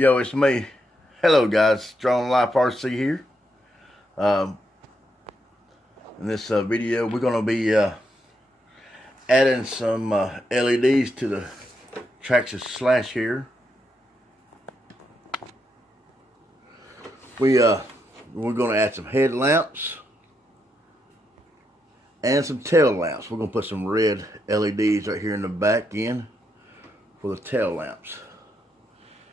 Yo, it's me. Hello guys, Strong Life RC here. In this video, we're going to be adding some LEDs to the Traxxas Slash here. We're going to add some headlamps and some tail lamps. We're going to put some red LEDs right here in the back end for the tail lamps.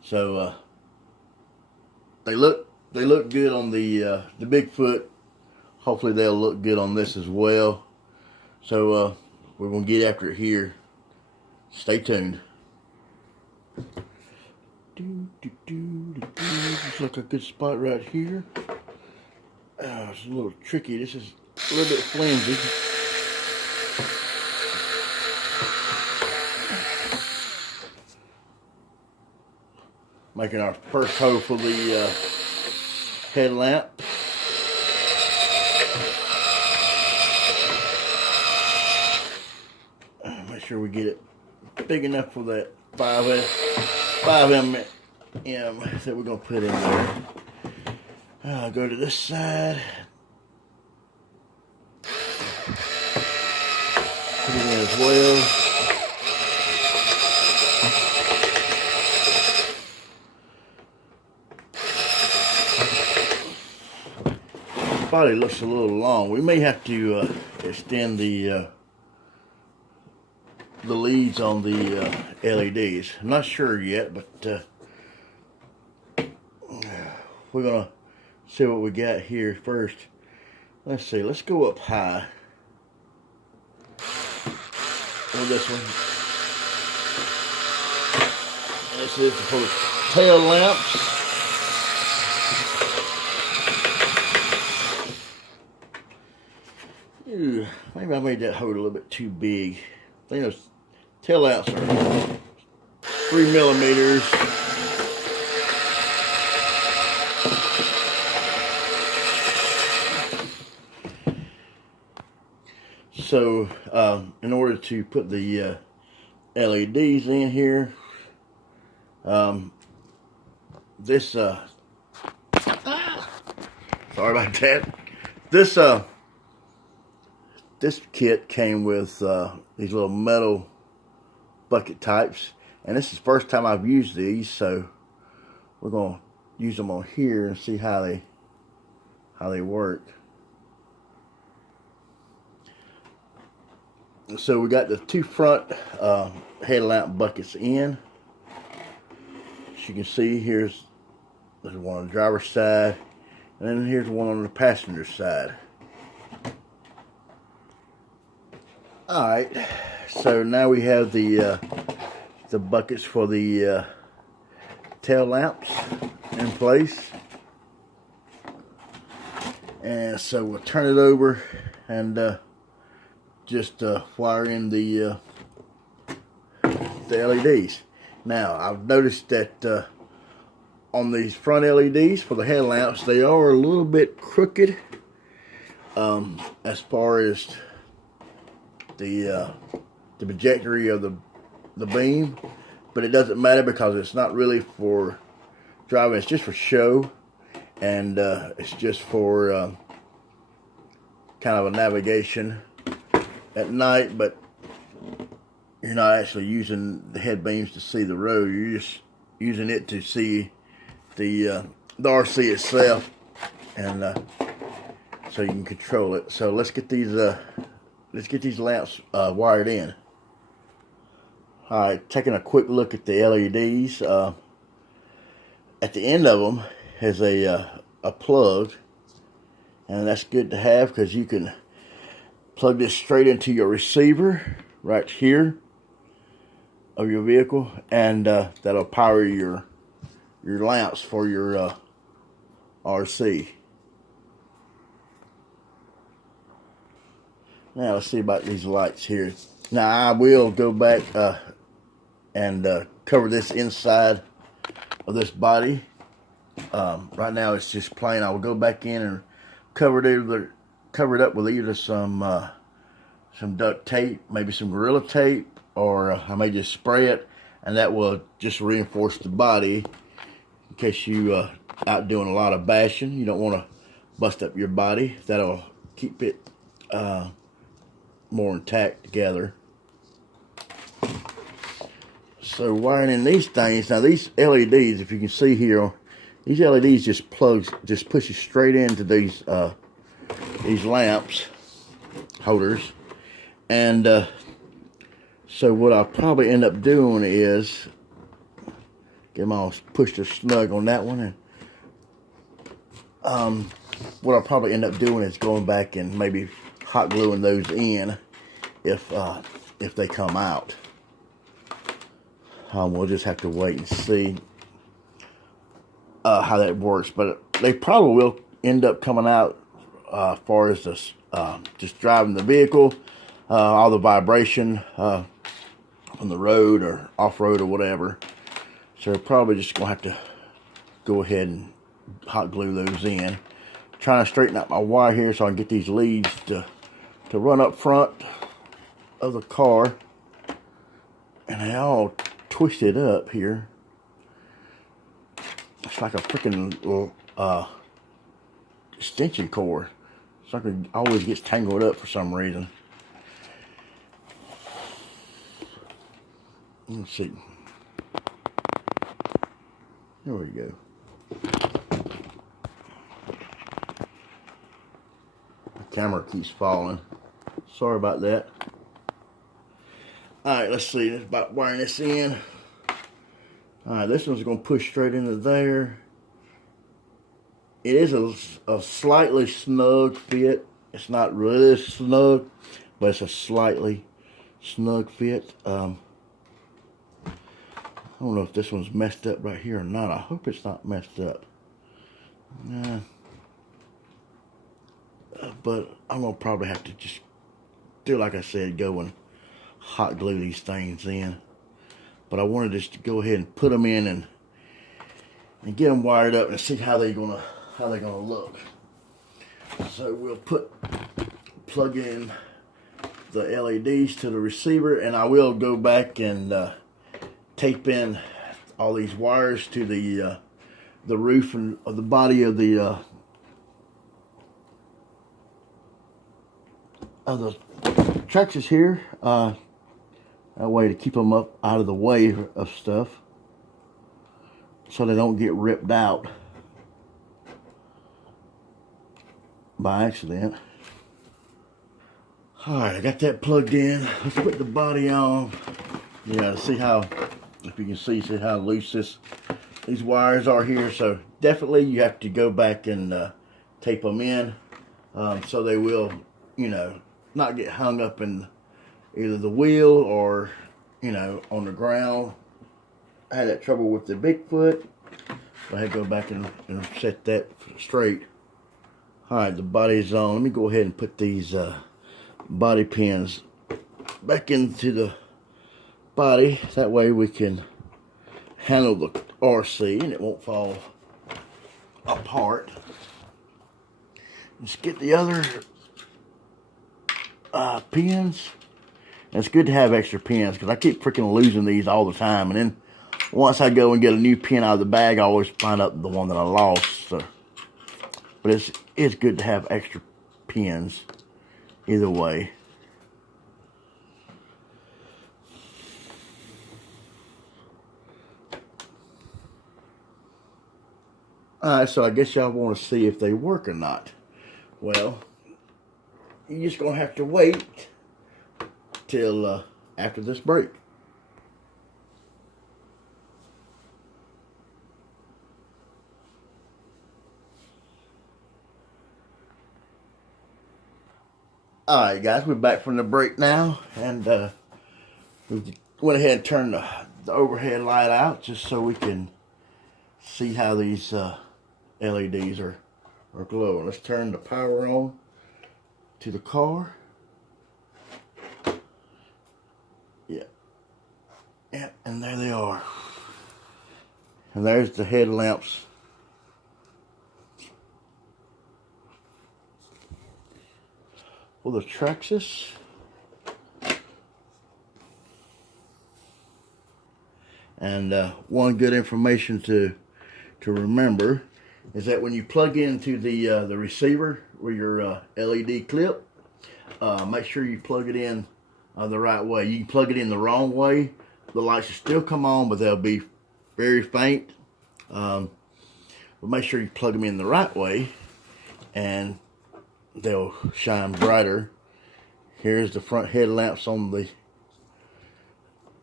So they look good on the Bigfoot. Hopefully they'll look good on this as well. So we're gonna get after it here. Stay tuned. Looks like a good spot right here. It's a little tricky. This is a little bit flimsy. Making our first hole for the headlamp. Make sure we get it big enough for that 5mm that we're going to put in there. I'll go to this side. Put it in as well. Body looks a little long. We may have to extend the leads on the LEDs. I'm not sure yet, but we're gonna see what we got here first. Let's see. Let's go up high with this one. This is for the tail lamps. Ooh, maybe I made that hole a little bit too big. I think those tail lamps are 3mm. So, in order to put the LEDs in here, sorry about that. This kit came with these little metal bucket types, and this is the first time I've used these, so we're going to use them on here and see how they work. So we got the two front headlamp buckets in. As you can see, there's one on the driver's side, and then here's one on the passenger side. Alright, so now we have the buckets for the tail lamps in place. And so we'll turn it over and just wire in the LEDs. Now, I've noticed that on these front LEDs for the headlamps, they are a little bit crooked as far as the trajectory of the beam, but it doesn't matter because it's not really for driving. It's just for show, and it's just for kind of a navigation at night. But you're not actually using the head beams to see the road. You're just using it to see the RC itself, and so you can control it. So let's get these lamps wired in. Alright, taking a quick look at the LEDs. At the end of them is a plug, and that's good to have because you can plug this straight into your receiver right here of your vehicle, and that'll power your lamps for your RC. Now let's see about these lights here. Now I will go back and cover this inside of this body. Right now it's just plain. I will go back in and cover it up with either some duct tape, maybe some Gorilla Tape, or I may just spray it, and that will just reinforce the body case you out doing a lot of bashing. You don't want to bust up your body. That'll keep it more intact together. So wiring in these things, now these LEDs, if you can see here, these LEDs just pushes straight into these lamps holders. And so what I'll probably end up doing is get them all pushed snug on that one, and what I'll probably end up doing is going back and maybe hot gluing those in if they come out. We'll just have to wait and see how that works, but they probably will end up coming out as far as this, just driving the vehicle, all the vibration on the road or off-road or whatever. So we're probably just going to have to go ahead and hot glue those in. I'm trying to straighten out my wire here so I can get these leads to run up front of the car. And they all twisted up here. It's like a freaking little extension cord. So it always gets tangled up for some reason. Let's see. There we go. The camera keeps falling. Sorry about that. Alright, let's see. It's about wiring this in. Alright, this one's going to push straight into there. It is a slightly snug fit. It's not really snug, but it's a slightly snug fit. I don't know if this one's messed up right here or not. I hope it's not messed up. But I'm going to probably have to just do, like I said, go and hot glue these things in. But I wanted just to go ahead and put them in and get them wired up and see how they're gonna look. So we'll plug in the LEDs to the receiver, and I will go back and tape in all these wires to the roof and the body of the Traxxas here. That way to keep them up out of the way of stuff, so they don't get ripped out by accident. Alright, I got that plugged in. Let's put the body on. Yeah, to see how, if you can see how loose these wires are here. So definitely you have to go back and tape them in, so they will, not get hung up in either the wheel or, on the ground. I had that trouble with the Bigfoot. So I had to go back and set that straight. Alright, the body's on. Let me go ahead and put these body pins back into the body. That way we can handle the RC and it won't fall apart. Let's get the other pins. And it's good to have extra pins because I keep freaking losing these all the time. And then once I go and get a new pin out of the bag, I always find out the one that I lost. So, but it's good to have extra pins either way. Alright, so I guess y'all want to see if they work or not. Well, you're just going to have to wait till after this break. Alright guys, we're back from the break now, and we went ahead and turned the overhead light out just so we can see how these LEDs are glowing. Let's turn the power on to the car. Yeah, and there they are. And there's the headlamps. For the Traxxas. And one good information to to remember is that when you plug into the receiver with your LED clip, make sure you plug it in the right way. You can plug it in the wrong way, the lights will still come on, but they'll be very faint. But make sure you plug them in the right way, and they'll shine brighter. Here's the front headlamps on the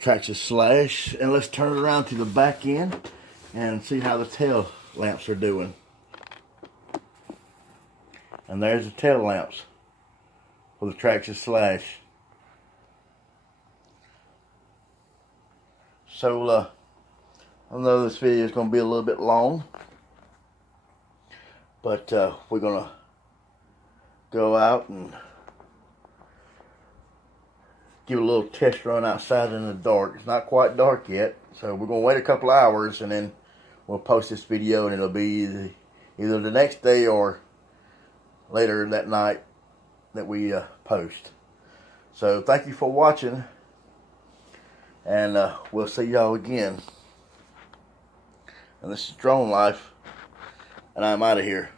Traxxas Slash, and let's turn it around to the back end and see how the tail lamps are doing. And there's the tail lamps for the Traxxas Slash. So I know this video is going to be a little bit long, but we're going to go out and give a little test run outside in the dark. It's not quite dark yet, so we're going to wait a couple hours and then we'll post this video, and it'll be either the next day or later that night that we post. So thank you for watching, and we'll see y'all again. And this is Drone Life, and I'm out of here.